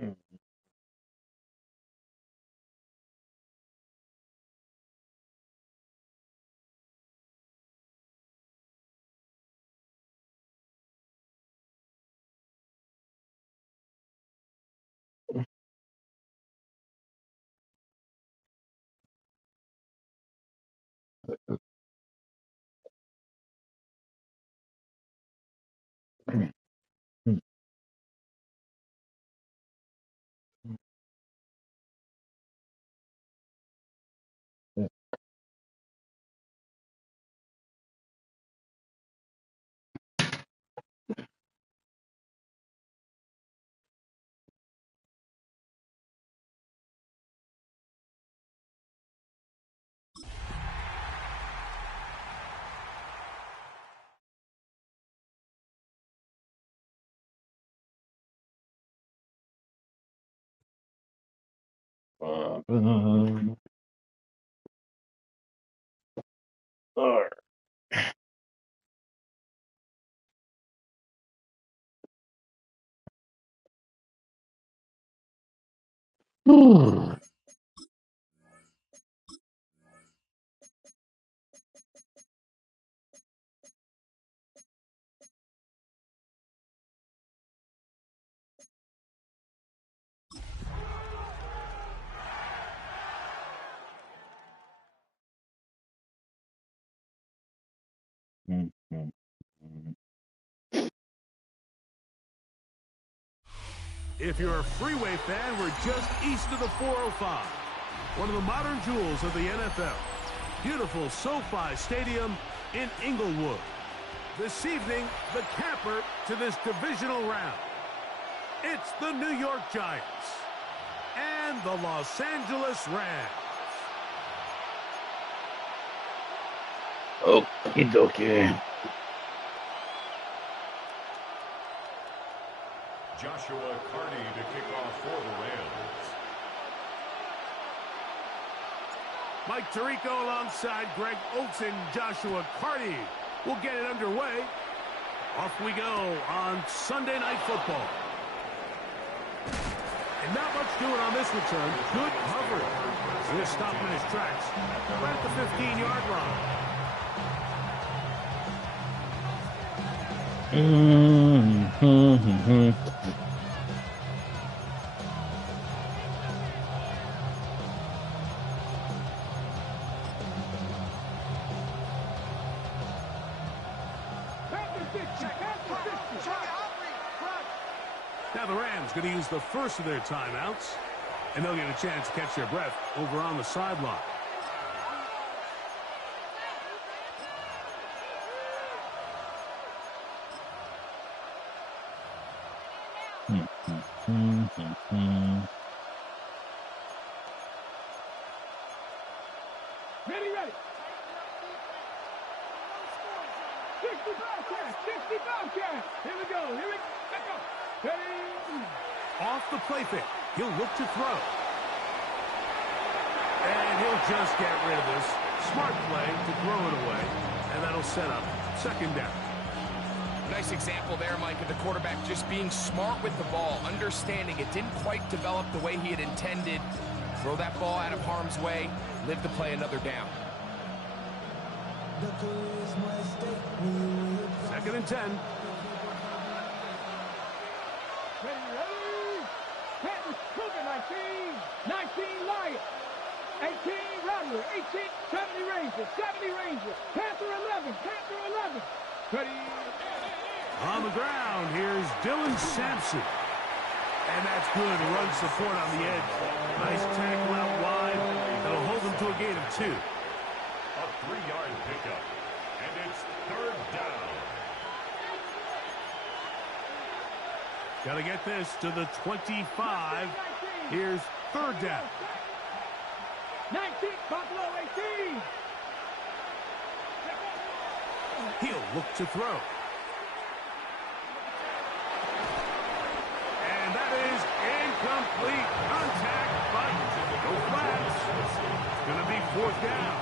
Mm. All right. If you're a freeway fan, we're just east of the 405. One of the modern jewels of the NFL. Beautiful SoFi Stadium in Inglewood. This evening, the capper to this divisional round. It's the New York Giants and the Los Angeles Rams. Okie dokie. Joshua Carney to kick off for the Rams. Mike Tirico alongside Greg Olsen. Joshua Carney will get it underway. Off we go on Sunday Night Football. And not much doing on this return. Good coverage. He'll stop in his tracks right at the 15-yard line. Now the Rams going to use the first of their timeouts, and they'll get a chance to catch their breath over on the sideline. Ready. 60 Bobcats. Here we go. Let's go. Ready. Off the play fake. He'll look to throw. And he'll just get rid of this. Smart play to throw it away. And that'll set up second down. Nice example there, Mike, of the quarterback just being smart with the ball, understanding it didn't quite develop the way he had intended. Throw that ball out of harm's way, live to play another down. Second and 10. Ready. Panthers, Cougar 19 Lions. 18 Rattler. 18 70 Rangers. Panther 11. Ready. On the ground, here's Dylan Sampson. And that's good run support on the edge. Nice tackle out wide. That'll hold them to a gain of 2. A 3-yard pickup. And it's third down. Got to get this to the 25. Here's third down. 19 Buffalo 18. He'll look to throw. And that is incomplete. Contact, but no flags. It's going to be fourth down.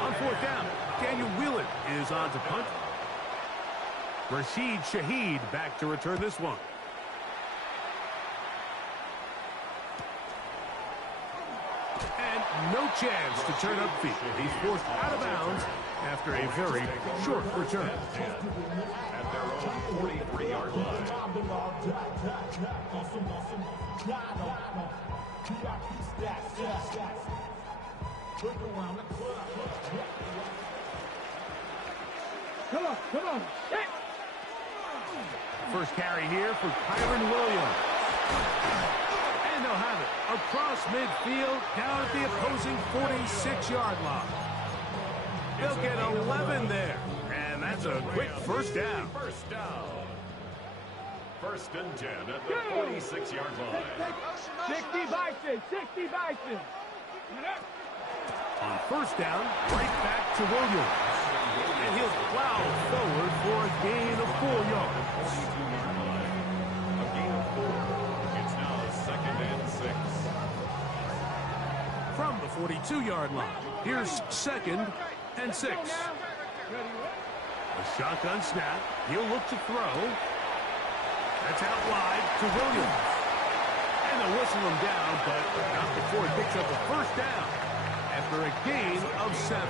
On fourth down, Daniel Whelan is on to punt. Rashid Shaheed back to return this one. no chance to turn upfield. He's forced out of bounds after a very short return. At their own 43-yard line. Come on. Hit. First carry here for Kyron Williams. And they'll have it across midfield down at the opposing 46-yard line. They'll get 11 there. And that's a quick first down. First down. First and 10 at the 46-yard line. 60 Bison. On first down, right back to Williams. And he'll plow forward for a gain of 4 yards. 42-yard line. A gain of 4. It's now 2nd and 6. From the 42-yard line, here's 2nd and 6. A shotgun snap. He'll look to throw. That's out wide to Williams. And they'll whistle him down, but not before he picks up a first down after a gain of 7.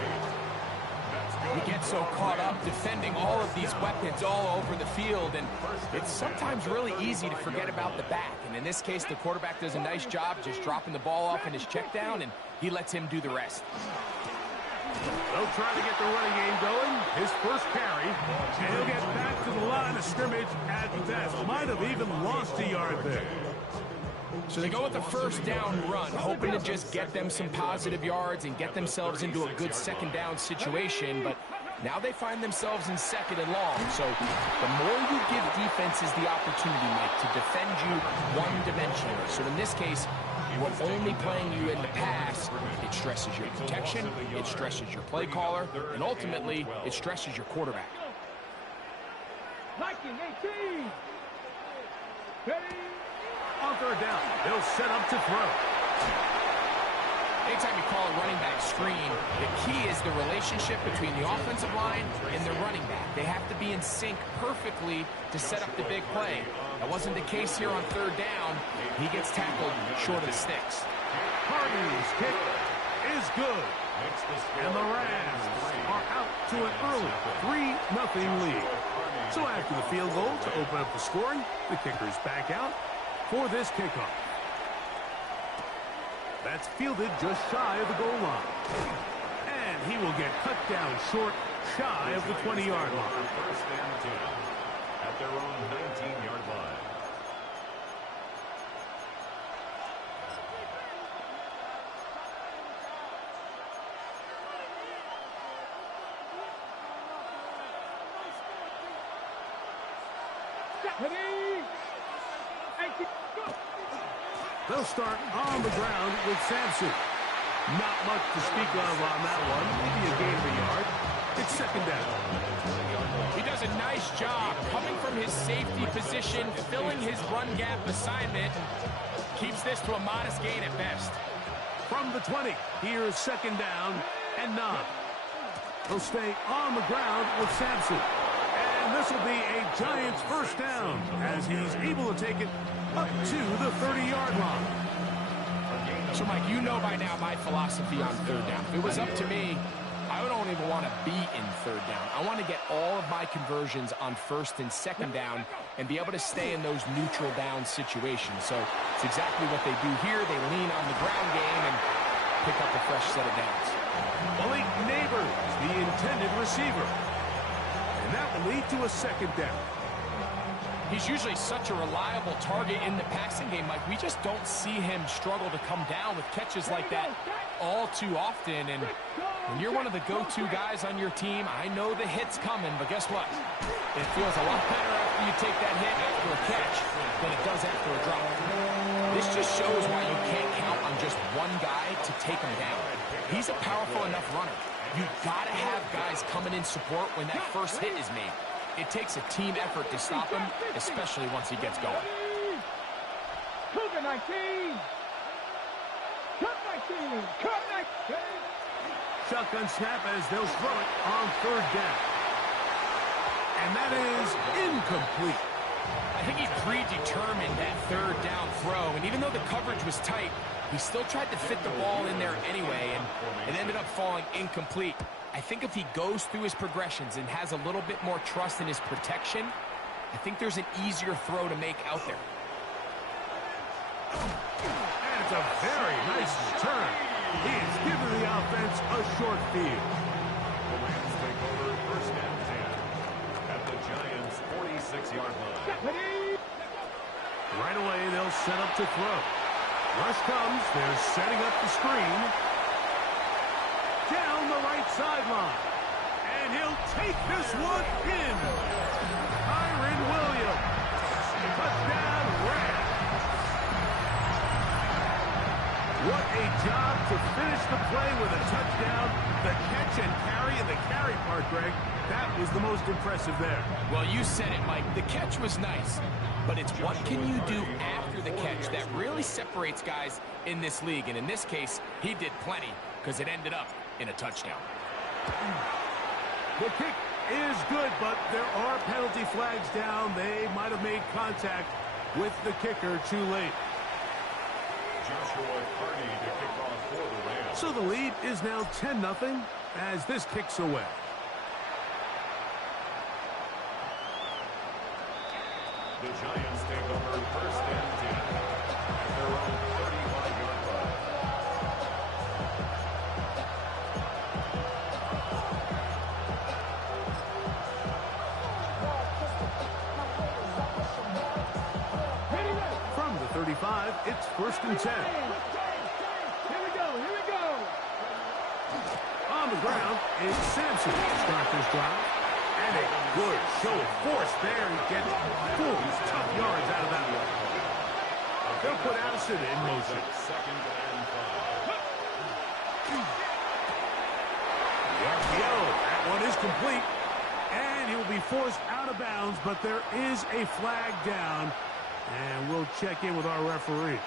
We get so caught up defending all of these weapons all over the field, and it's sometimes really easy to forget about the back. And in this case, the quarterback does a nice job just dropping the ball off in his check down, and he lets him do the rest. They'll try to get the running game going. His first carry, and he'll get back to the line of scrimmage at best. Might have even lost a yard there. So they go with the first down run, hoping to just get them some positive yards and get themselves into a good second down situation, but now they find themselves in 2nd and long. So the more you give defenses the opportunity, Mike, to defend you one-dimensionally. So in this case, we're only playing you in the pass. It stresses your protection, it stresses your play caller, and ultimately, it stresses your quarterback. Viking 18. Ready. On third down, they'll set up to throw. Anytime you call a running back screen, the key is the relationship between the offensive line and the running back. They have to be in sync perfectly to set up the big play. That wasn't the case here on third down. He gets tackled short of the sticks. Harden's kick is good. And the Rams are out to an early 3-0 lead. So after the field goal to open up the scoring, the kicker's back out for this kickoff. That's fielded just shy of the goal line. And he will get cut down short, shy of the 20-yard line. First and 10 at their own 19-yard line. They'll start on the ground with Sampson. Not much to speak of on that one. Maybe a gain of a yard. It's 2nd down. He does a nice job coming from his safety position, filling his run gap assignment, keeps this to a modest gain at best. From the 20, here's 2nd down and 9. He'll stay on the ground with Sampson. And this will be a Giants first down as he's able to take it up to the 30-yard line. So, Mike, you know by now my philosophy on third down. If it was up to me, I don't even want to be in third down. I want to get all of my conversions on 1st and 2nd down and be able to stay in those neutral down situations. So it's exactly what they do here. They lean on the ground game and pick up a fresh set of downs. Malik Neighbors, the intended receiver. And that will lead to a 2nd down. He's usually such a reliable target in the passing game. Like, we just don't see him struggle to come down with catches like that all too often. And when you're one of the go-to guys on your team, I know the hit's coming, but guess what? It feels a lot better after you take that hit after a catch than it does after a drop. This just shows why you can't count on just one guy to take him down. He's a powerful enough runner. You've got to have guys coming in support when that first hit is made. It takes a team effort to stop him, especially once he gets going. Cougar 19. Cut 19. Cut 19. Shotgun snap as they'll throw it on third down. And that is incomplete. I think he predetermined that third down throw, and even though the coverage was tight, He still tried to fit the ball in there anyway, and it ended up falling incomplete. I think if he goes through his progressions and has a little bit more trust in his protection, I think there's an easier throw to make out there. And it's a very nice return. He is giving the offense a short field. The Rams take over first and 10 at the Giants' 46-yard line. Right away, they'll set up to throw. Rush comes. They're setting up the screen. Down the right sideline. And he'll take this one in. Kyren Williams. Touchdown, Rams. What a job to finish the play with a touchdown. The catch and carry, and the carry part, Greg, that was the most impressive there. Well, you said it, Mike. The catch was nice, but it's what can you do after the catch that really separates guys in this league. And in this case, he did plenty because it ended up in a touchdown. The kick is good, but there are penalty flags down. They might have made contact with the kicker too late. Joshua Hardy to kick off for the Rams. So the lead is now 10-0 as this kicks away. The Giants take over first and 10 at their own 35-yard line. From the 35, it's first and 10. Here we go. On the ground is Sampson to start this drive. And a good show of force there. He gets full tough yards out of that one. They'll put Addison in motion. Second and 5. The RPO. That one is complete. And he will be forced out of bounds, but there is a flag down. And we'll check in with our referee.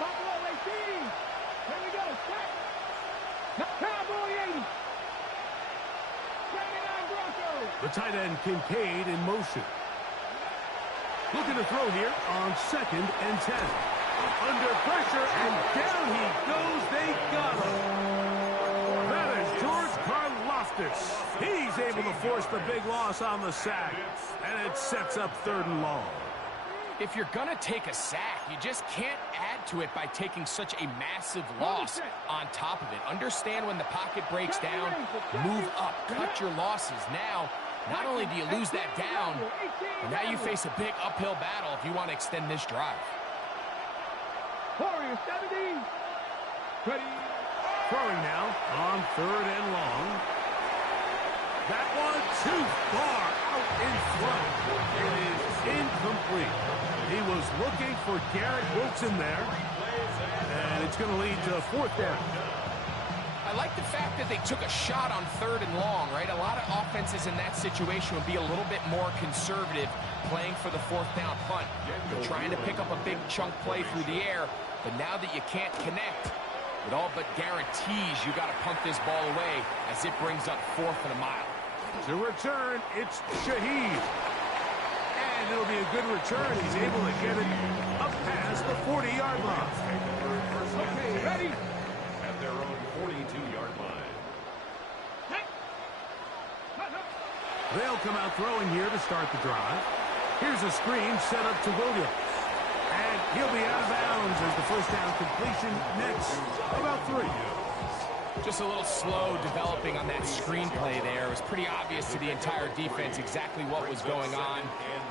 Buffalo 18. Here we go. Set. Cowboy 80. 79 Broncos. The tight end Kincaid in motion. Looking to throw here on second and 10. Under pressure, and down he goes. They got him. That is George Karlaftis. He's able to force the big loss on the sack, and it sets up third and long. If you're going to take a sack, you just can't add to it by taking such a massive loss on top of it. Understand when the pocket breaks down, move up, cut your losses. Now, not only do you lose that down, but now you face a big uphill battle if you want to extend this drive. Warriors 70. Ready. Throwing now on third and long. That one too far out in front. It is incomplete. He was looking for Garrett Wilson there. And it's going to lead to a fourth down. I like the fact that they took a shot on third and long, right? A lot of offenses in that situation would be a little bit more conservative playing for the fourth down punt. They're trying to pick up a big chunk play through the air, but now that you can't connect, it all but guarantees you got to punt this ball away as it brings up fourth and a mile. To return, it's Shaheed. And it'll be a good return. He's able to get it up past the 40-yard line. Okay, ready. At their own 42-yard line. They'll come out throwing here to start the drive. Here's a screen set up to Williams. And he'll be out of bounds as the first down completion next. About 3. Just a little slow developing on that screenplay there. It was pretty obvious to the entire defense exactly what was going on.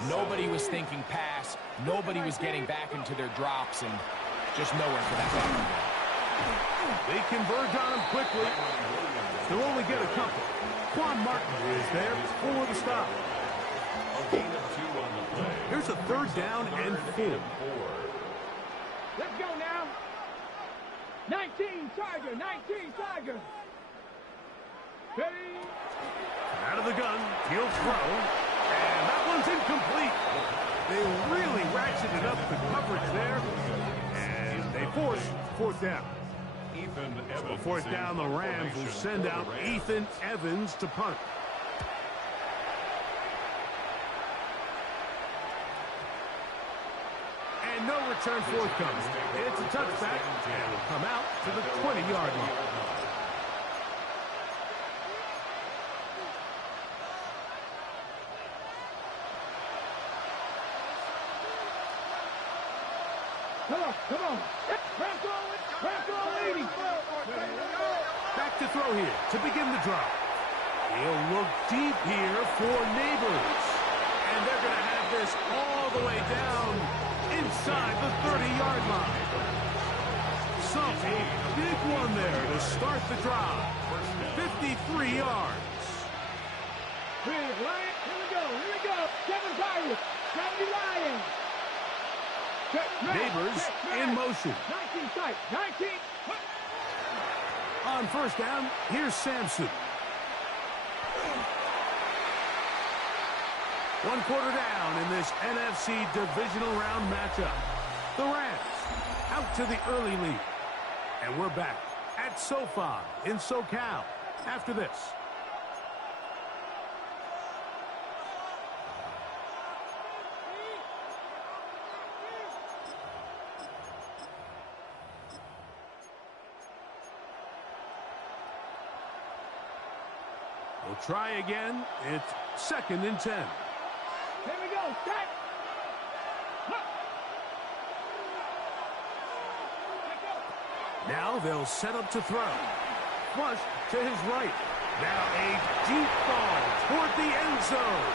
Nobody was thinking pass. Nobody was getting back into their drops, and just nowhere for that ball. They converge on him quickly. They'll only get a couple. Quan Martin is there for the stop. A gain of 2 on the play. Here's a third down and 4. Let's go now. 19 Tiger. 19 Tiger. Ready. Out of the gun. He'll throw. And that one's incomplete. They really ratcheted up the coverage there. And they force fourth down. Ethan Evans. Fourth down, the Rams will send out Ethan Evans to punt. no return forthcoming. It's a touchback, and will come out to the 20-yard line. Come on. Press leading. Back to throw here to begin the drive. He'll look deep here for Neighbors. And they're going to have this all the way down inside the 30-yard line. A big one there to start the drive. 53 yards. Here we go. 7 Pirates, 70 Lions. Neighbors in motion. 19 sight, 19. On first down, here's Sampson. 1 quarter down in this NFC Divisional Round matchup. The Rams out to the early lead. And we're back at SoFi in SoCal after this. We'll try again. It's 2nd and 10. Here we go. Set. Now they'll set up to throw. Flush to his right. Now a deep ball toward the end zone.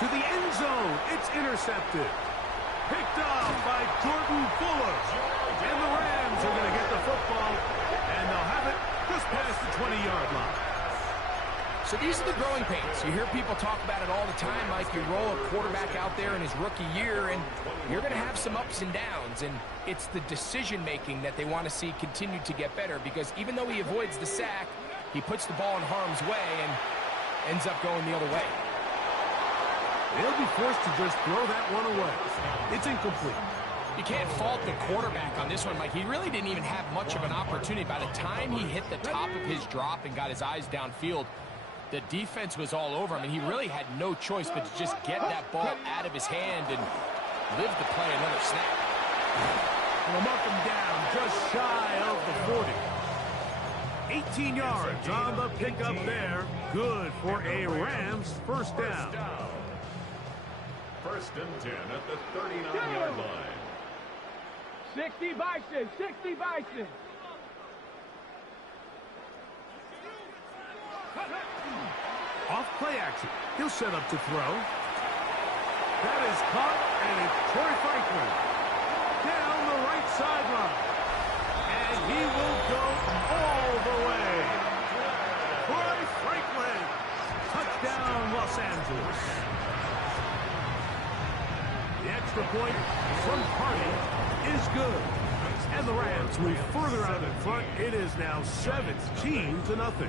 To the end zone. It's intercepted. Picked off by Jordan Fuller. And the Rams are going to get the football. And they'll have it just past the 20-yard line. So these are the growing pains. You hear people talk about it all the time, Mike. You roll a quarterback out there in his rookie year, and you're going to have some ups and downs. And it's the decision-making that they want to see continue to get better, because even though he avoids the sack, he puts the ball in harm's way and ends up going the other way. They'll be forced to just throw that one away. It's incomplete. You can't fault the quarterback on this one, Mike. He really didn't even have much of an opportunity. By the time he hit the top of his drop and got his eyes downfield, the defense was all over him, and he really had no choice but to just get that ball out of his hand and live to play another snap. We'll mark him down just shy of the 40. 18 yards on the pickup there. Good for a Rams first down. 1st and 10 at the 39-yard line. 60 Bison, 60 Bison. Off play action. He'll set up to throw. That is caught, and it's Troy Franklin. Down the right sideline. And he will go all the way. Troy Franklin. Touchdown, Los Angeles. The extra point from Hardy is good. And the Rams move further out in front. It is now 17-0.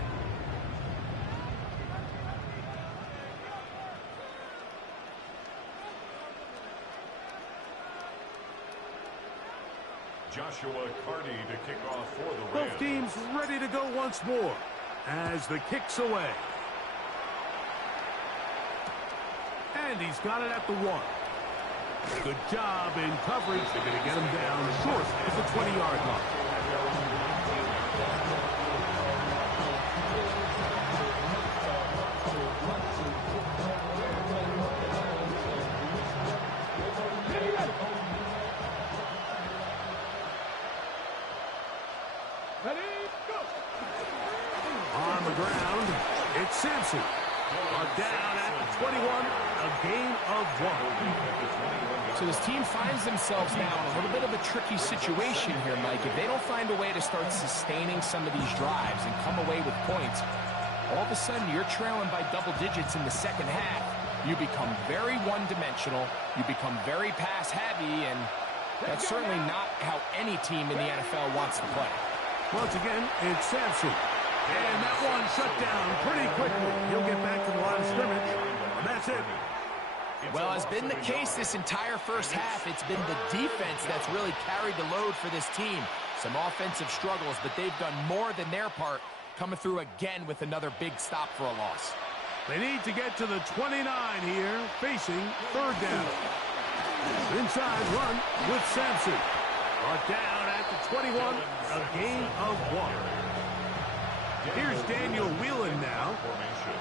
Joshua Carney to kick off for the Rams. Both teams ready to go once more as the kick's away. And he's got it at the 1. Good job in coverage. They're going to get him down short at the 20-yard line. On the ground, it's Sampson. Down at the 21, a gain of 1. So this team finds themselves now in a little bit of a tricky situation here, Mike. If they don't find a way to start sustaining some of these drives and come away with points, all of a sudden you're trailing by double digits in the second half. You become very one-dimensional. You become very pass-heavy, and that's certainly not how any team in the NFL wants to play. Once again, it's Sampson. And that one shut down pretty quickly. He'll get back to the line of scrimmage, and that's it. Well, has been the case this entire first half. It's been the defense that's really carried the load for this team. Some offensive struggles, but they've done more than their part, coming through again with another big stop for a loss. They need to get to the 29 here, facing 3rd down. Inside run with Sampson. Brought down at the 21, a gain of 1. Here's Daniel Whelan now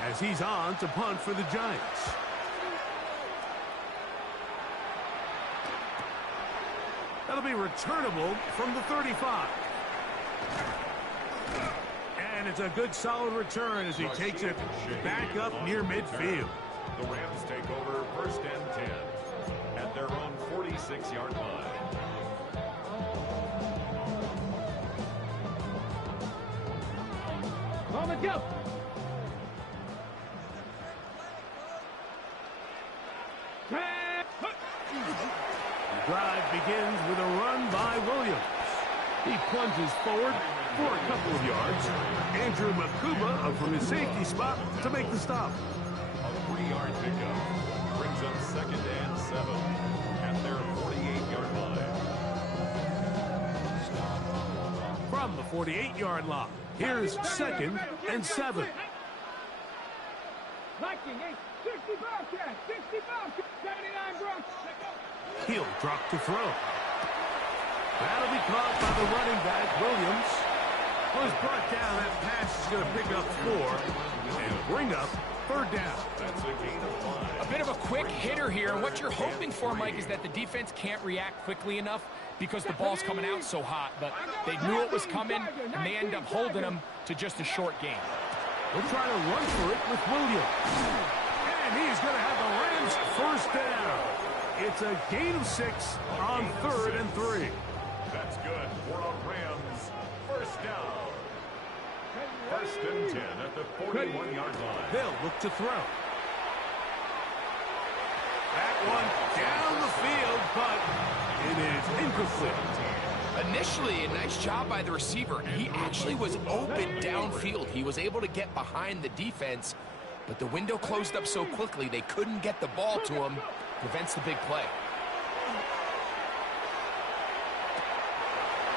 as he's on to punt for the Giants. That'll be returnable from the 35. And it's a good solid return as he takes it back up near midfield. The Rams take over first and 10 at their own 46-yard line. Moment, go. The drive begins with a run by Williams. He plunges forward for a couple of yards. Andrew Makuba up from his safety spot to make the stop. A 3-yard pickup brings up second and 7 at their 48-yard line. From the 48-yard line, here's second and 7. Viking, 60 Bobcat, 60 Bobcat, 79 Bronx. He'll drop to throw. That'll be caught by the running back, Williams. Was brought down. That pass is going to pick up 4 and bring up third down. That's a gain of 5. A bit of a quick hitter here, and what you're hoping for, Mike, is that the defense can't react quickly enough because the ball's coming out so hot, but they knew it was coming, and they end up holding them to just a short gain. We'll try to run for it with Williams. And he's going to have the Rams first down. It's a gain of 6 on 3rd and 3. That's good for a Rams first down. First and 10 at the 41-yard line. They'll look to throw. That one down the field, but it is incomplete. Initially, a nice job by the receiver. He actually was open downfield. He was able to get behind the defense, but the window closed up so quickly they couldn't get the ball to him. Prevents the big play.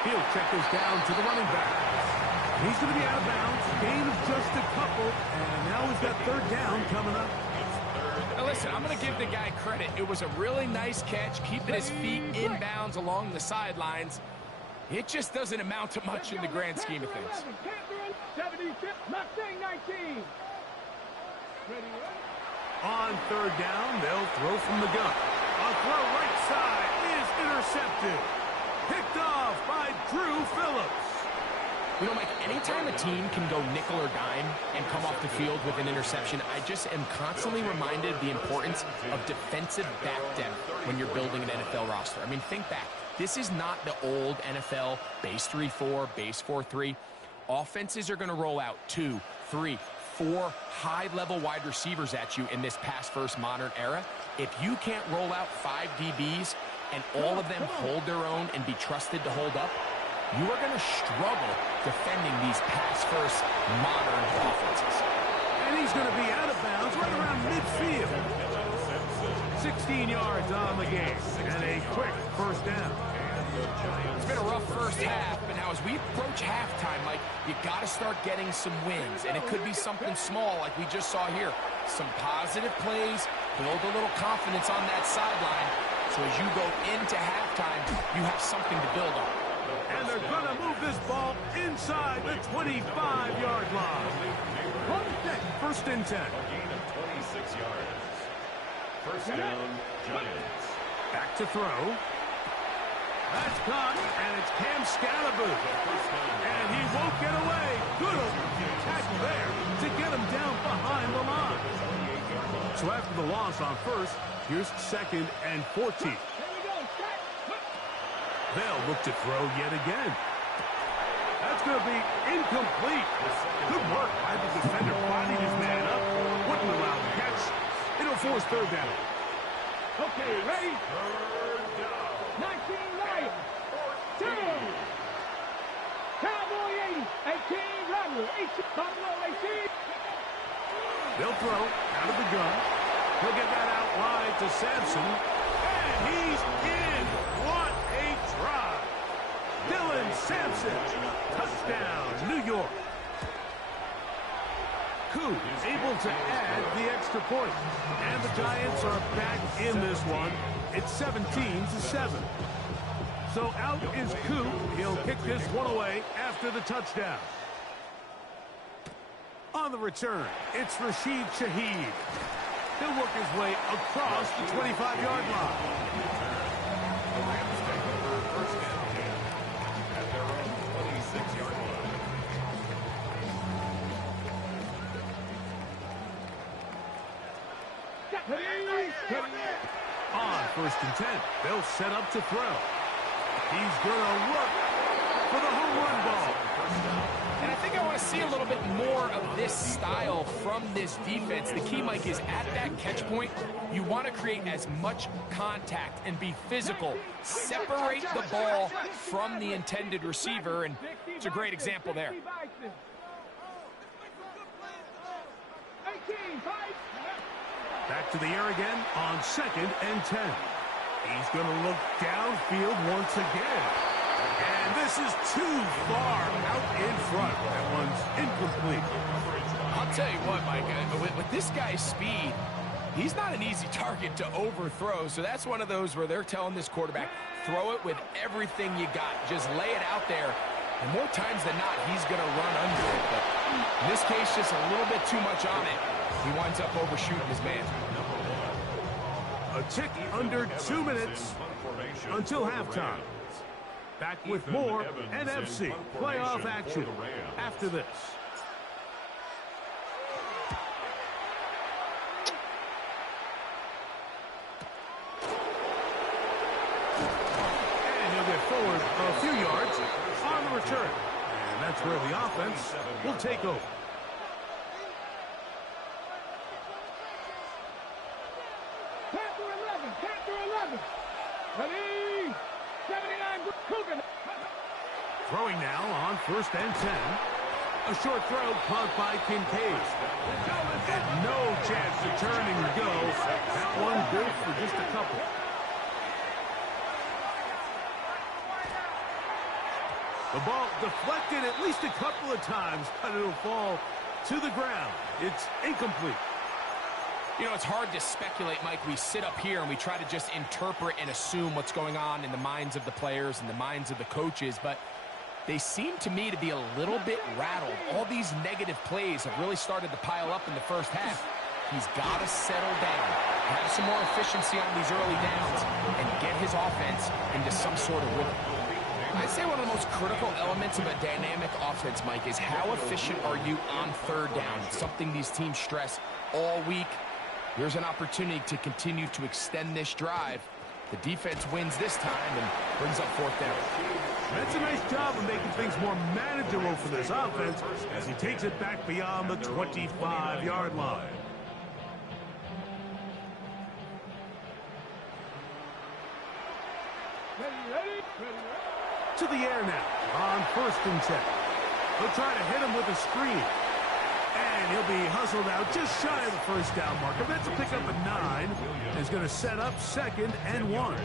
He'll check this down to the running back. He's going to be out of bounds. Gain of just a couple, and now he's got third down coming up. Now listen, I'm going to give the guy credit. It was a really nice catch, keeping his feet inbounds along the sidelines. It just doesn't amount to much in the grand scheme of things. 76, Mustang 19. On third down, they'll throw from the gun. A throw right side is intercepted. Picked off by Drew Phillips. You know, Mike, anytime a team can go nickel or dime and come off the field with an interception, I just am constantly reminded of the importance of defensive back depth when you're building an NFL roster. I mean, think back. This is not the old NFL base 3-4, base 4-3. Offenses are going to roll out 2, 3, 4 high-level wide receivers at you in this pass-first modern era. If you can't roll out 5 DBs and all of them hold their own and be trusted to hold up, you are going to struggle defending these pass-first modern offenses. And he's going to be out of bounds right around midfield. 16 yards on the game and a quick first down. It's been a rough first half, but now as we approach halftime, Mike, you got to start getting some wins, and it could be something small like we just saw here. Some positive plays, build a little confidence on that sideline, so as you go into halftime, you have something to build on. And they're going to move this ball inside the 25-yard line. First and 10. A gain of 26 yards. First down, Giants. Back to throw. That's caught, and it's Cam Scalaboo. And he won't get away. Good tackle there to get him down behind the line. So after the loss on first, here's second and 14. They'll look to throw yet again. That's going to be incomplete. Good work by the defender finding his man up. Wouldn't allow the catch. It'll force third down. Okay, ready? 19 Lions. 2. Cowboy 80. 18 Rebel. 18 Buffalo 18. They'll throw out of the gun. He'll get that out wide to Sampson. And he's in. What a drive. Dylan Sampson. Touchdown, New York. Coop Koo able to add the extra point. And the Giants are back in this one. It's 17-7. So out is Koo. He'll kick this one away after the touchdown. On the return, it's Rashid Shaheed. He'll work his way across the 25-yard line. The Rams take over first and 10 at their own 26-yard line. On first and 10, they'll set up to throw. He's going to look for the home run ball. And I think I want to see a little bit more of this style from this defense. The key, Mike, is at that catch point, you want to create as much contact and be physical. Separate the ball from the intended receiver, and it's a great example there. Back to the air again on second and 10. He's going to look downfield once again. And this is too far out in front. That one's incomplete. I'll tell you what, Mike, with this guy's speed, he's not an easy target to overthrow. So that's one of those where they're telling this quarterback, throw it with everything you got. Just lay it out there. And more times than not, he's going to run under it. But in this case, just a little bit too much on it. He winds up overshooting his man. A tick under 2 minutes until halftime. Back with more NFC playoff action after this. And he'll get forward a few yards on the return. And that's where the offense will take over. Ready? 79 Cougar. Throwing now on first and 10. A short throw caught by Kincaid. And no chance to turn and go. That one good for just a couple. The ball deflected at least a couple of times, but it'll fall to the ground. It's incomplete. You know, it's hard to speculate, Mike. We sit up here and we try to just interpret and assume what's going on in the minds of the players and the minds of the coaches, but they seem to me to be a little bit rattled. All these negative plays have really started to pile up in the first half. He's got to settle down, have some more efficiency on these early downs, and get his offense into some sort of rhythm. I'd say one of the most critical elements of a dynamic offense, Mike, is how efficient are you on third down? It's something these teams stress all week. Here's an opportunity to continue to extend this drive. The defense wins this time and brings up fourth down. That's a nice job of making things more manageable for this offense as he takes it back beyond the 25-yard line. Ready? To the air now on first and 10. He'll try to hit him with a screen. And he'll be hustled out just shy of the first down marker. That's a pickup of 9. He's going to set up second and 1.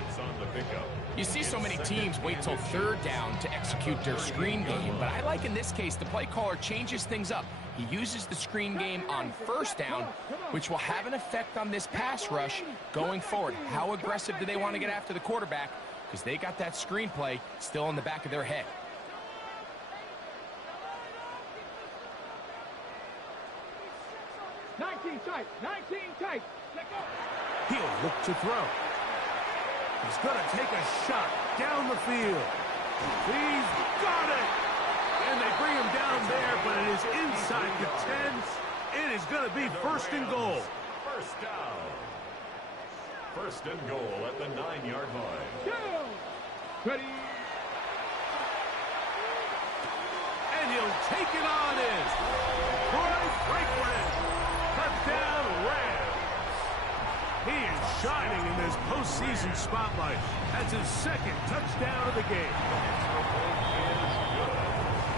You see so many teams wait till third down to execute their screen game, but I like in this case the play caller changes things up. He uses the screen game on first down, which will have an effect on this pass rush going forward. How aggressive do they want to get after the quarterback? Because they got that screen play still in the back of their head. 19 tight. 19 tight. Let go. He'll look to throw. He's going to take a shot down the field. He's got it. And they bring him down there, but it is inside the 10. It is going to be first and goal. First down. First and goal at the 9-yard line. Go. Ready? And he'll take it on in. Troy Franklin. Touchdown Rams. He is shining in this postseason spotlight. That's his second touchdown of the game.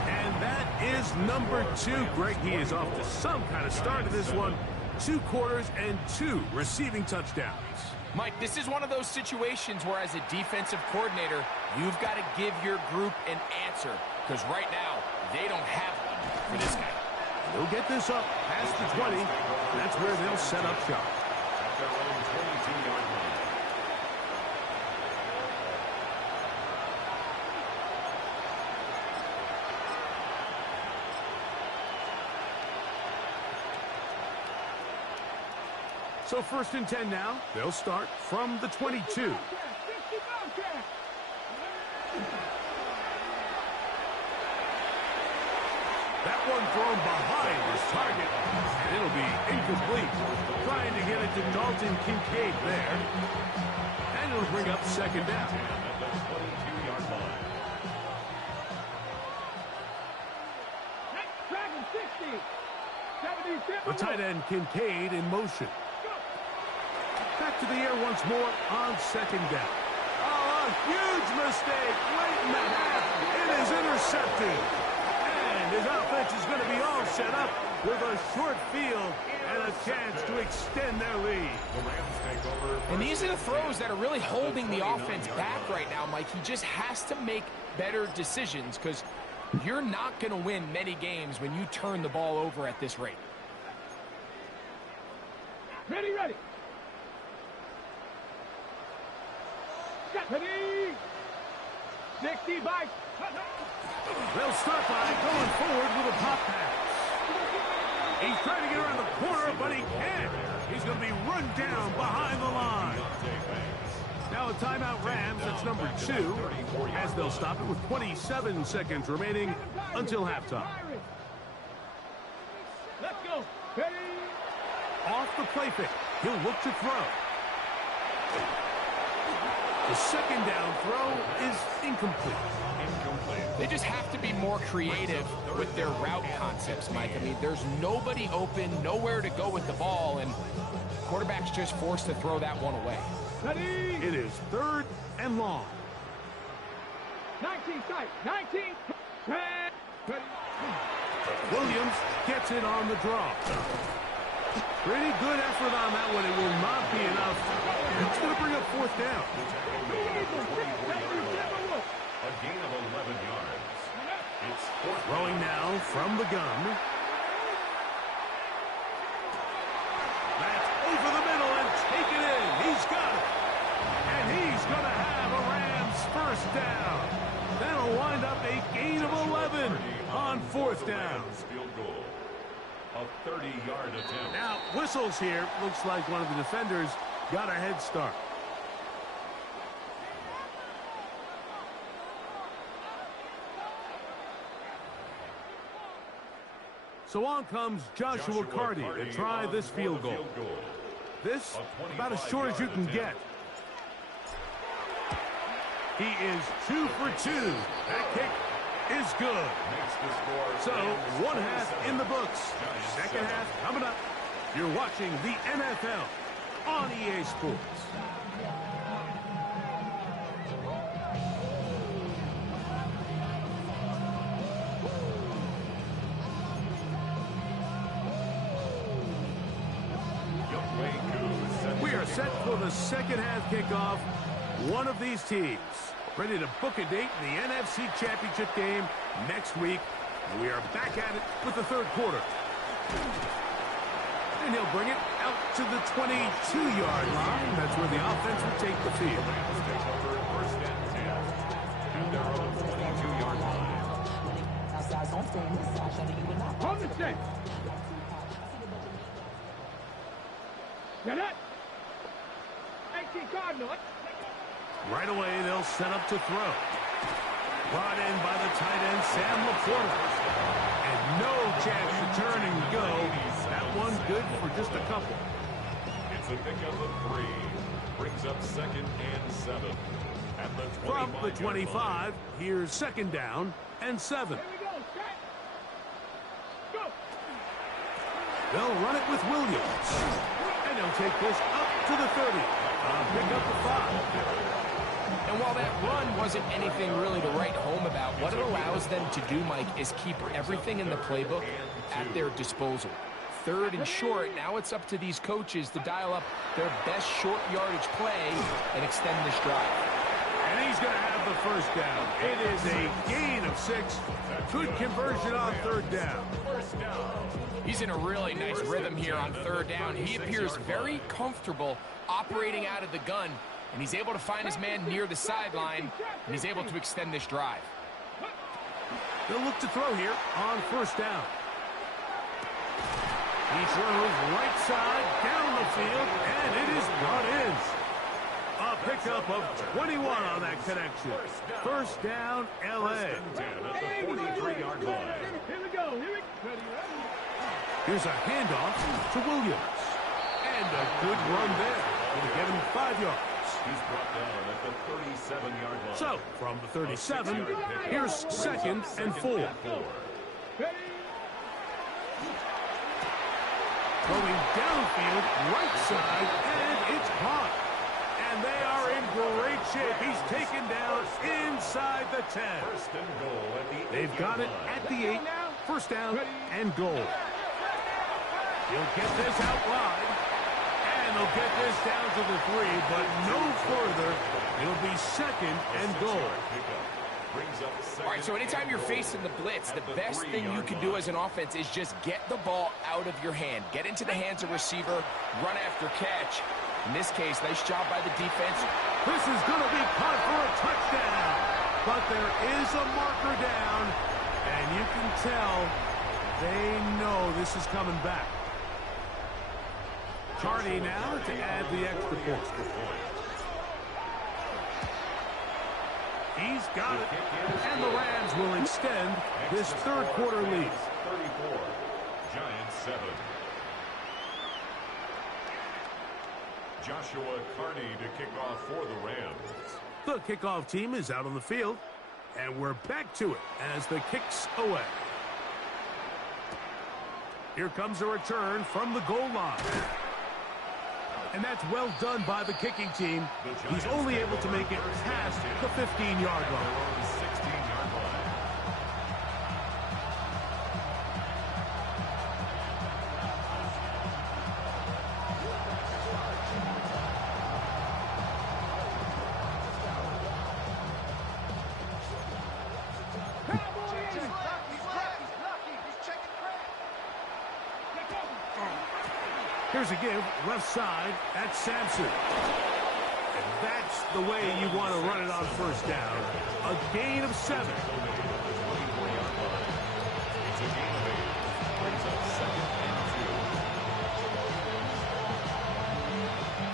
And that is number 2. Greg, he is off to some kind of start to this one. 2 quarters and 2 receiving touchdowns. Mike, this is one of those situations where as a defensive coordinator, you've got to give your group an answer. Because right now, they don't have one for this guy. They'll get this up past the 20. That's where they'll set up shop. At their own 22-yard line. So 1st and 10 now. They'll start from the 22. That one thrown behind his target, and it'll be incomplete. Trying to get it to Dalton Kincaid there. And it'll bring up 2nd down. At the 22-yard line. The tight end Kincaid in motion. Back to the air once more on 2nd down. Oh, a huge mistake late in the half. It is intercepted. And his offense is going to be all set up with a short field and a chance to extend their lead. The Rams take over. And these are the throws that are really holding the offense back right now, Mike. He just has to make better decisions because you're not going to win many games when you turn the ball over at this rate. Ready. Ready. 60 by. They'll start by going forward with a pop pass. He's trying to get around the corner, but he can't. He's going to be run down behind the line. Now a timeout Rams, that's number 2, as they'll stop it with 27 seconds remaining until halftime. Let's go. Ready. Off the play fake, he'll look to throw. The 2nd down throw is incomplete. They just have to be more creative with their route concepts, Mike. I mean, there's nobody open, nowhere to go with the ball, and quarterback's just forced to throw that one away. Ready. It is 3rd and long. 19 sight. 19. Ready. Williams gets it on the draw. Pretty good effort on that one. It will not be enough. It's going to bring up 4th down. A gain of 11 yards. It's 4th. Throwing now from the gun. That's over the middle and take it in. He's got it. And he's going to have a Rams 1st down. That'll wind up a gain of 11 on 4th down. Field goal. A 30-yard attempt. Now, whistles here. Looks like one of the defenders got a head start. So on comes Joshua Carty to try this field goal. This, about as short as you can get. He is 2 for 2. That kick is good. So, 1 half in the books. 2nd half coming up. You're watching the NFL on EA Sports. We are set for the 2nd half kickoff. One of these teams ready to book a date in the NFC Championship game next week. We are back at it with the 3rd quarter. And he'll bring it out to the 22-yard line. That's where the offense will take the field. First and 10. At their own 22-yard line. On the set. Get it. 19 Cardinal. Right away, they'll set up to throw. Brought in by the tight end, Sam Laporta. And no chance to turn and go. That one good for just a couple. It's a pickup of 3. Brings up 2nd and 7. At the 25. From the 25, here's 2nd down and 7. Here we go. Set. Go. They'll run it with Williams. And they'll take this up to the 30. Pick up the 5. And while that run wasn't anything really to write home about, what it allows them to do, Mike, is keep everything in the playbook at their disposal. 3rd and short, now it's up to these coaches to dial up their best short yardage play and extend this drive. And he's going to have the first down. It is a gain of 6. Good conversion on third down. He's in a really nice rhythm here on third down. He appears very comfortable operating out of the gun, and he's able to find his man near the sideline, and he's able to extend this drive. They'll look to throw here on first down. He throws right side down the field, and it is brought in. A pickup of 21 on that connection. First down, L.A. At the 43-yard line. Here we go. Here's a handoff to Williams. And a good run there. It'll give him 5 yards. He's brought down at the 37-yard line. So, from the 37, here's second and 4. Going downfield, right side, and it's caught. And they are in great shape. He's taken down inside the 10. First and goal at the 8. They've got it at the 8. First down and goal. He'll get this out wide. And they'll get this down to the 3, but no further. It'll be second and goal. All right, so anytime you're facing the blitz, the best thing you can do as an offense is just get the ball out of your hand. Get into the hands of receiver, run after catch. In this case, nice job by the defense. This is going to be caught for a touchdown. But there is a marker down, and you can tell they know this is coming back. Chardy now to add the extra point. He's got it, and the Rams will extend this third quarter lead. 34, Giants 7. Joshua Carney to kick off for the Rams. The kickoff team is out on the field, and we're back to it as the kick's away. Here comes a return from the goal line. And that's well done by the kicking team. He's only able to make it past the 15-yard line. 16-yard line. Here's a give, left side, that's Sampson. And that's the way you want to run it on first down. A gain of 7.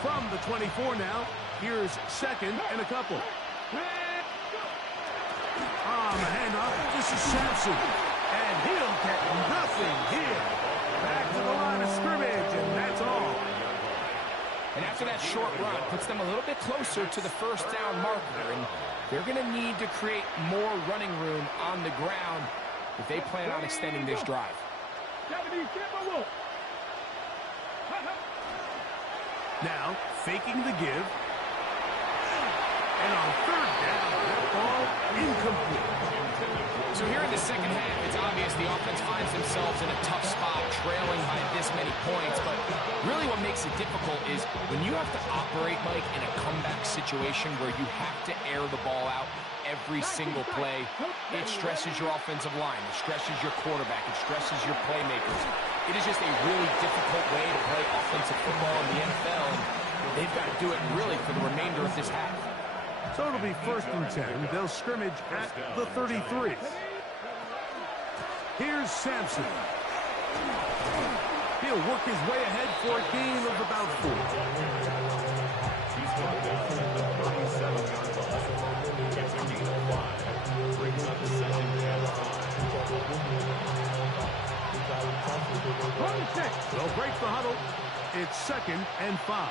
From the 24 now, here's second and a couple. On the handoff, this is Sampson. And he'll get nothing here. Back to the line of scrimmage, and that's all. And after that short run, puts them a little bit closer to the first down marker. And they're going to need to create more running room on the ground if they plan on extending this drive. Now, faking the give. And on third down, that ball incomplete. So here in the second half, it's obvious the offense finds themselves in a tough spot, trailing by this many points. But really what makes it difficult is when you have to operate, Mike, in a comeback situation where you have to air the ball out every single play, it stresses your offensive line, it stresses your quarterback, it stresses your playmakers. It is just a really difficult way to play offensive football in the NFL, and they've got to do it really for the remainder of this half. So it'll be first and 10. They'll scrimmage at the 33. Here's Sampson. He'll work his way ahead for a gain of about 4. He's brought down at the 37-yard line. Gets a gain of 5. Brings up the second and 5. They'll break the huddle. It's second and 5.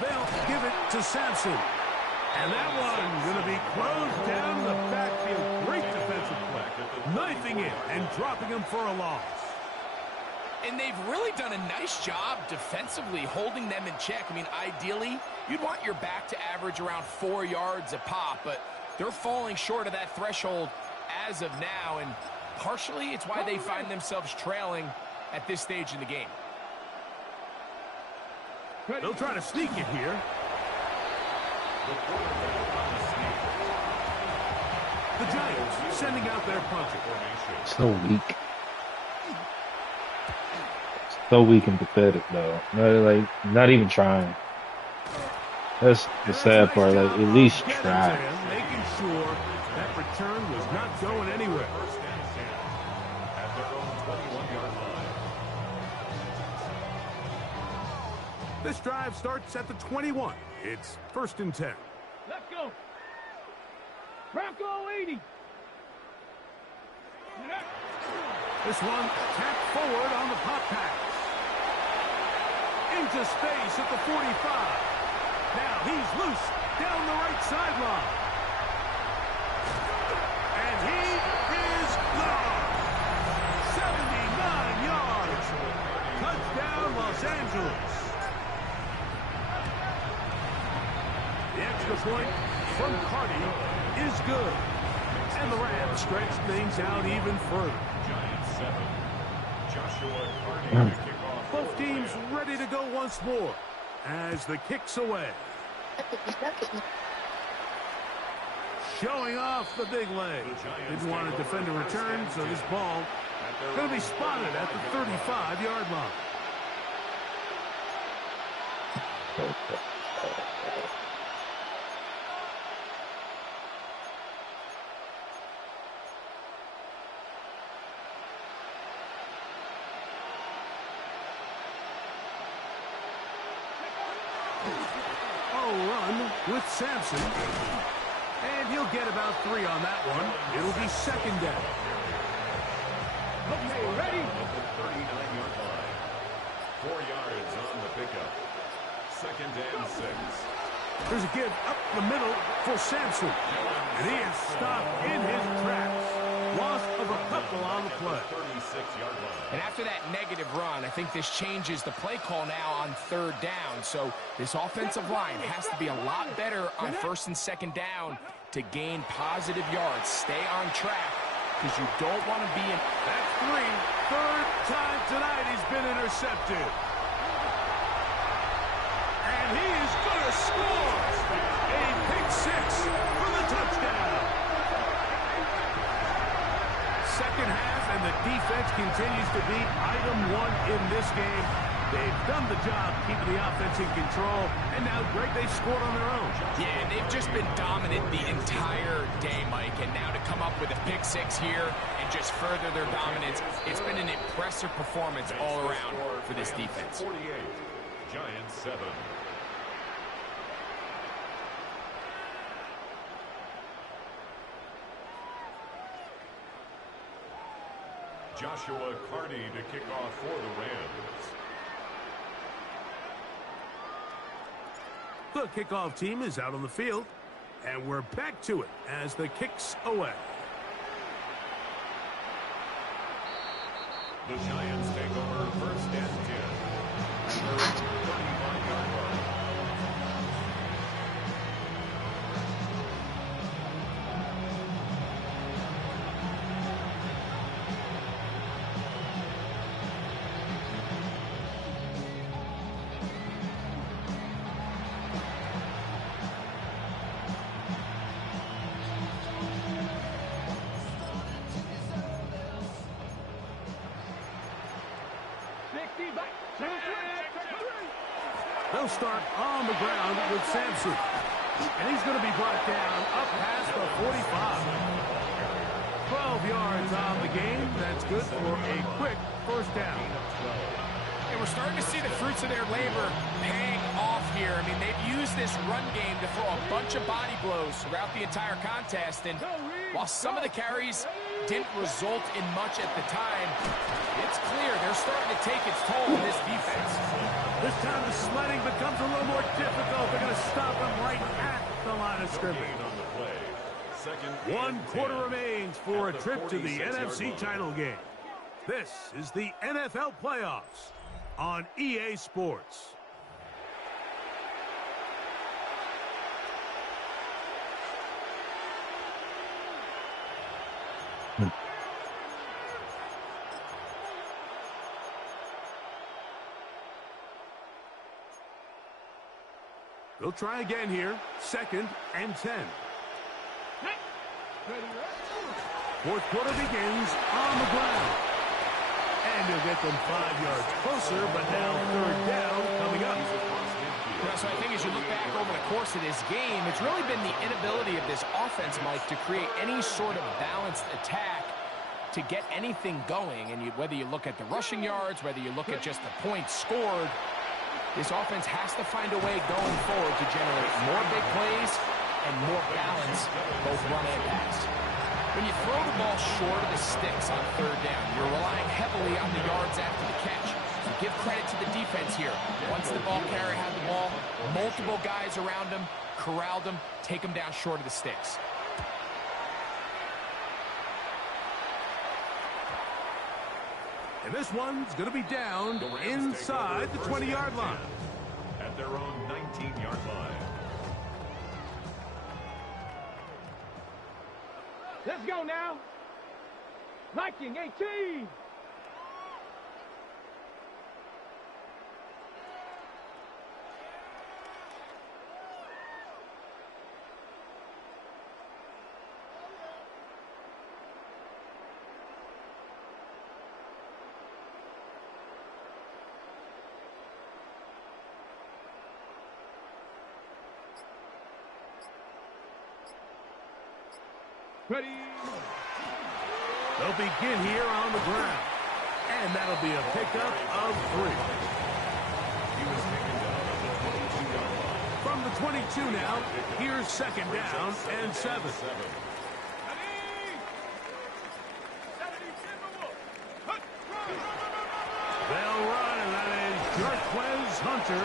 They'll give it to Sampson. And that one going to be closed down the backfield. Great defensive play. Knifing it and dropping him for a loss. And they've really done a nice job defensively holding them in check. I mean, ideally, you'd want your back to average around 4 yards a pop, but they're falling short of that threshold as of now, and partially it's why they find themselves trailing at this stage in the game. They'll try to sneak it here. The Giants sending out their punter. So weak. So weak and pathetic, though. Not even trying. That's the sad part. Like, at least try. Making sure that return was not going anywhere. At their own 21-yard line. This drive starts at the 21. It's 1st and 10. Let's go. Bronco 80. This one tapped forward on the pop pass. Into space at the 45. Now he's loose down the right sideline. And he is gone. 79 yards. Touchdown, Los Angeles. The extra point from Carty is good. And the Rams stretch things out even further. Giants 7. Joshua Carty to kick off. Both teams ready to go once more as the kick's away. Showing off the big leg. Didn't want to defend a return, so this ball going to be spotted at the 35-yard line. Run with Sampson. And he'll get about 3 on that one. It'll be 2nd down. Okay, ready? At the 39-yard line. 4 yards on the pickup. 2nd and 6. There's a give up the middle for Sampson. And he is stopped in his tracks. Loss of a couple on the play. 36-yard line. And after that negative run, I think this changes the play call now on 3rd down. So this offensive line has to be a lot better on 1st and 2nd down to gain positive yards. Stay on track because you don't want to be in. That's 3. 3rd time tonight he's been intercepted. And he is going to score. A pick 6 for the touchdown. Second half, and the defense continues to be item 1 in this game. They've done the job keeping the offense in control, and now, Greg, they've scored on their own. Yeah, and they've just been dominant the entire day, Mike, and now to come up with a pick 6 here and just further their dominance, it's been an impressive performance all around for this defense. 48. Giants 7. Joshua Carty to kick off for the Rams. The kickoff team is out on the field, and we're back to it as the kick's away. The Giants take over 1st and 10. At their own 35-yard line. They'll start on the ground with Sampson. And he's going to be brought down up past the 45. 12 yards on the game. That's good for a quick 1st down. And we're starting to see the fruits of their labor paying off here. I mean, they've used this run game to throw a bunch of body blows throughout the entire contest. And while some of the carries didn't result in much at the time, it's clear they're starting to take its toll in this defense. This time the sledding becomes a little more difficult. They're going to stop him right at the line of scrimmage. On the play. 2nd 1 quarter remains for a At the trip to the 46-yard NFC line. title game. This is the NFL playoffs on EA Sports. They'll try again here. 2nd and 10. Fourth quarter begins on the ground. And he'll get them 5 yards closer, but now 3rd down coming up. So I think as you look back over the course of this game, it's really been the inability of this offense, Mike, to create any sort of balanced attack to get anything going. And whether you look at the rushing yards, whether you look at just the points scored, this offense has to find a way going forward to generate more big plays and more balance, both run and pass. When you throw the ball short of the sticks on 3rd down, you're relying heavily on the yards after the catch. So give credit to the defense here. Once the ball carrier had the ball, multiple guys around him, corralled him, take him down short of the sticks. And this one's going to be down inside the 20-yard line. At their own 19-yard line. Let's go now. Viking 18. Ready. They'll begin here on the ground. And that'll be a pickup of 3. He was taken down at the 22-yard line. From the 22 now, here's 2nd down and 7. They'll run, and that is Jarquez Hunter.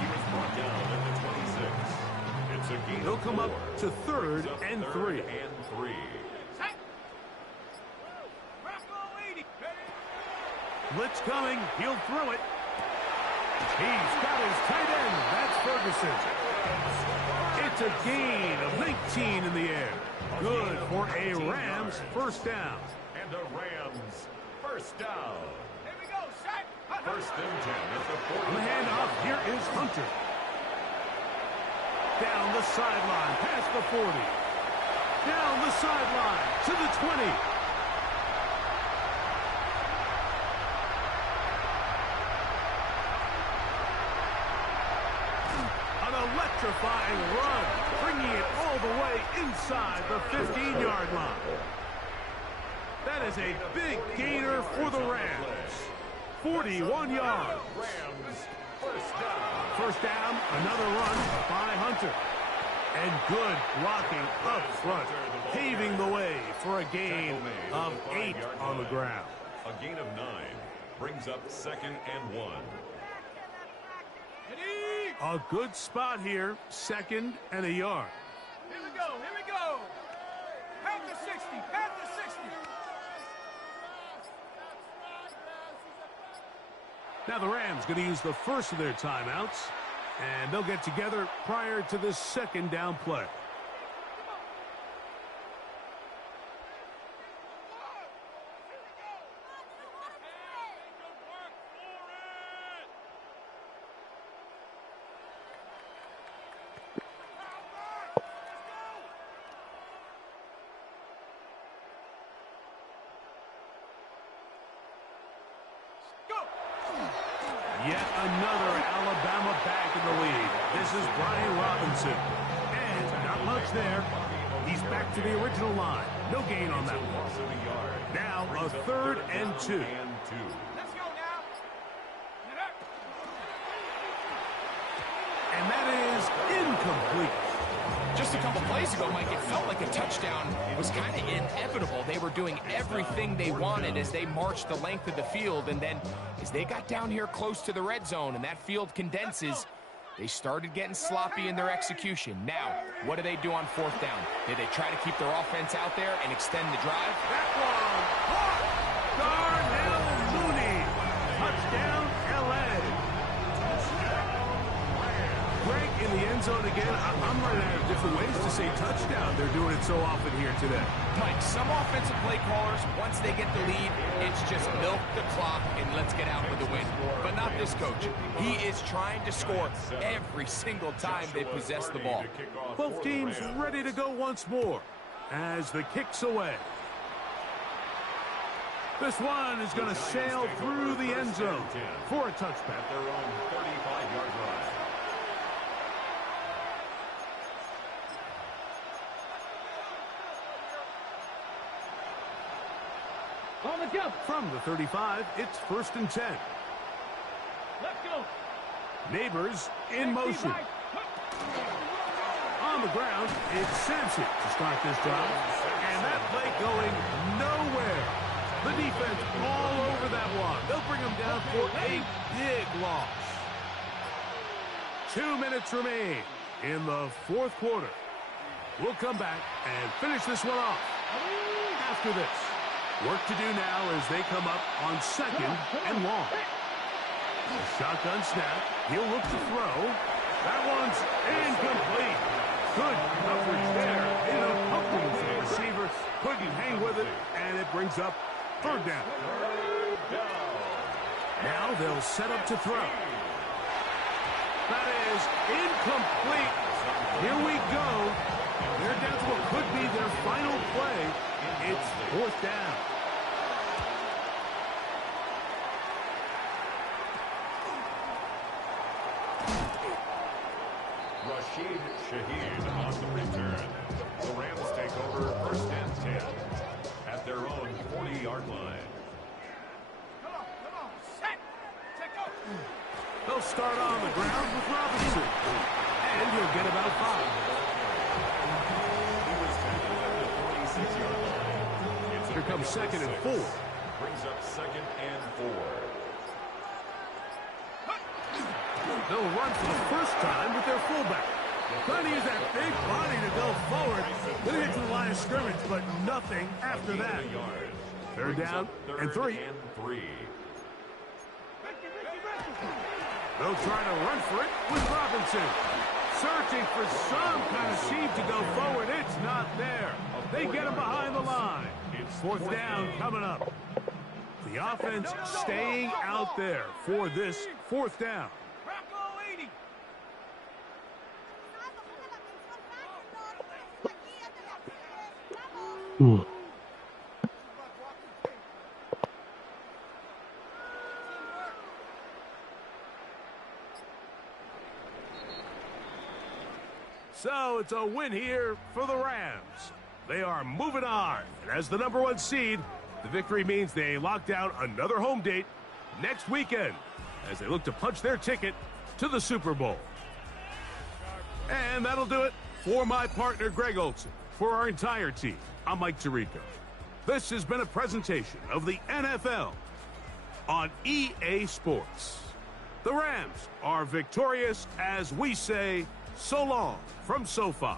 He was brought down at the 26. It's a gain They'll of come 4. up to 3rd and 3. And 3. Blitz coming. He'll throw it. He's got his tight end. That's Ferguson. It's a gain of 19 in the air. Good for a Rams 1st down. And the Rams 1st down. Here we go, set. 1st and 10 at the 40. On the handoff, here is Hunter. Down the sideline, past the 40. Down the sideline to the 20. An electrifying run, bringing it all the way inside the 15-yard line. That is a big gainer for the Rams. 41 yards. Rams 1st down. 1st down, another run by Hunter. And good blocking up front, paving the way for a gain of 8 on the ground. A gain of 9 brings up 2nd and 1. A good spot here, 2nd and a yard. Here we go, here we go. Pat the 60, pat the 60. Now the Rams going to use the first of their timeouts, and they'll get together prior to the 2nd down play. Yet another Alabama back in the lead. This is Brian Robinson. And not much there. He's back to the original line. No gain on that one. Now a 3rd and 2. Let's go now. And that is incomplete. Just a couple plays ago, Mike, it felt like a touchdown was kind of inevitable. They were doing everything they wanted as they marched the length of the field, and then as they got down here close to the red zone and that field condenses, they started getting sloppy in their execution. Now, what do they do on 4th down? Did they try to keep their offense out there and extend the drive? That one caught. Darnell Mooney. Touchdown, L.A. Greg, in the end zone again. I'm running out of different ways to say touchdown. They're doing it so often here today. Mike, some offensive play callers, once they get the lead, it's just milk the clock and let's get out with the win. But not this coach. He is trying to score every single time they possess the ball. Both teams ready to go once more as the kick's away. This one is going to sail through the end zone for a touchback. Their own 35-yard line. On the jump. From the 35, it's 1st and 10. Let's go. Neighbors in motion. On the ground, it's Sampson to start this drive. And that play going nowhere. The defense all over that one. They'll bring them down for a big loss. 2 minutes remain in the 4th quarter. We'll come back and finish this one off after this. Work to do now as they come up on 2nd and long. A shotgun snap. He'll look to throw. That one's incomplete. Good coverage there. In a couple of the receiver couldn't hang with it, and it brings up 3rd down. Now they'll set up to throw. That is incomplete. Here we go. They're down to what could be their final play. It's 4th down. Rashid Shaheed on the return. The Rams take over 1st and 10 at their own 40-yard line. Come on. Set. Check out. They'll start on the ground with Robinson. And he'll get about 5. He was tackled at the 46-yard line. It's Here comes 2nd and 4. Brings up 2nd and 4. They'll run for the first time with their fullback. Trying to use that big body to go forward. Then get to the line of scrimmage, but nothing after that. 3rd down and 3. They'll try to run for it with Robinson. Searching for some kind of seam to go forward. It's not there. They get him behind the line. 4th down coming up. The offense staying out there for this 4th down. Rocco 80. So it's a win here for the Rams. They are moving on. And as the #1 seed, the victory means they lock down another home date next weekend as they look to punch their ticket to the Super Bowl. And that'll do it for my partner, Greg Olson. For our entire team, I'm Mike Tirico. This has been a presentation of the NFL on EA Sports. The Rams are victorious as we say so long from SoFi.